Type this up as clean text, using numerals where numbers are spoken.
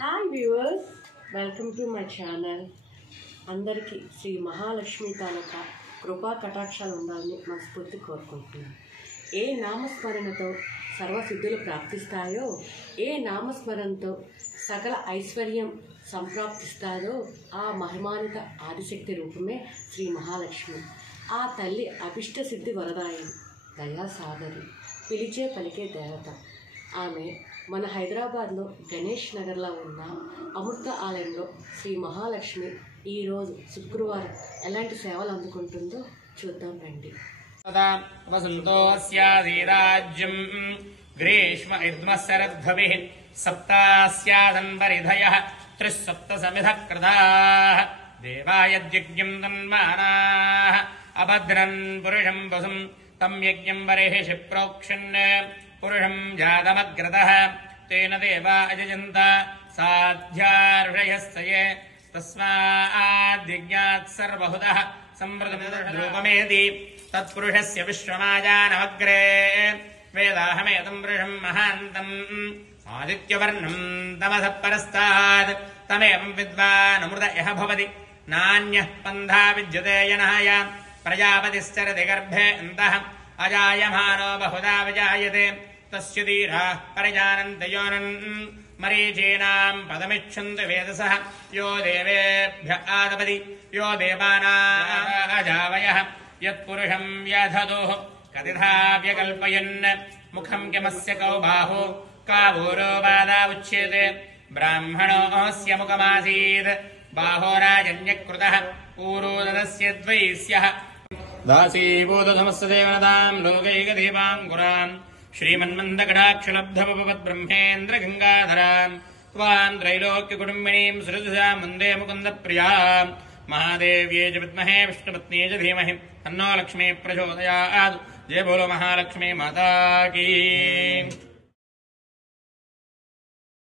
Hi viewers, welcome to my channel. అందరికీ శ్రీ మహాలక్ష్మి తాలూకా కృపా కటాక్షాలు ఉండాలని మనస్ఫూర్తి కోరుకుంటున్నాను. ఏ నామస్మరణతో సర్వసిద్ధులు ప్రాప్తిస్తాయో, ఏ నామస్మరణతో సకల ఐశ్వర్యం సంప్రాప్తిస్తారో ఆ మహిమానిత ఆదిశక్తి రూపమే శ్రీ మహాలక్ష్మి. ఆ తల్లి అభిష్ట సిద్ధి వరదాయిని, దయాసాగరి, పిలిచే పలికే దేవత. ఆమె మన హైదరాబాద్లో గణేష్ నగర్లో ఉన్న అమృత ఆలయంలో శ్రీ మహాలక్ష్మి ఈరోజు శుక్రవారం ఎలాంటి సేవలు అందుకుంటుందో చూద్దాం రండి. వసంతోస్యాదిరాజ్యం గ్రీష్మ ఇద్మశరద్భవిః సప్తాస్యాదన్వరిధయః త్రిసప్తసమిధః కృతాః దేవాయజ్ఞం తన్మానాః అభద్రన్ పురుషం వసుం తం యజ్ఞం బర్హిషి ప్రోక్షన్ పురుషం జాతమగ్రతః తేన దేవా అజజంత సాధ్యార్షయస్తయే తస్మాద్యజ్ఞాత్ సర్వహుతః సంవృతమేతి తత్పురుషస్య విశ్వమాజానమగ్రే వేదాహమేతం పురుషం మహాంతం ఆదిత్యవర్ణం తమసః పరస్తాద్ తమేవం విద్వానమృత యః భవతి నాన్యః పంథా విద్యతే యనః ప్రజాపతిశ్చరతి గర్భే అంతః అజాయమానో బహుదా విజాయతే తస్య ధీరాః పరిజానంతి యోనన్ మరీచీనాం పదమిచ్చన్తి వేదసః యో దేవేభ్య ఆదపతి యో దేవానాజావయః యత్పురుషం వ్యధతుః కతిథా వ్యకల్పయన్ ముఖం కిమస్య కౌ బాహు కావూరో బాధా ఉచ్యతే బ్రాహ్మణోऽస్య ముఖమాసీత్ బాహోరాజన్యకృతః ఊరోదనస్య ద్వైస్యః దాసీభూతధమస్య దేవనతాం లోకైకదీపాంకురాం శ్రీమన్మందకటాక్షలబ్ధభవద్బ్రహ్మేంద్ర గంగాధరాం త్వాం త్రైలోక్యకుటుంబినీం సృజసాం వందే ముకుందప్రియాం महादेव्ये च विद्महे विष्णुपत्न्ये च धीमहि तन्नो लक्ष्मी प्रचोदयात्। जय बोलो महालक्ष्मी माता की।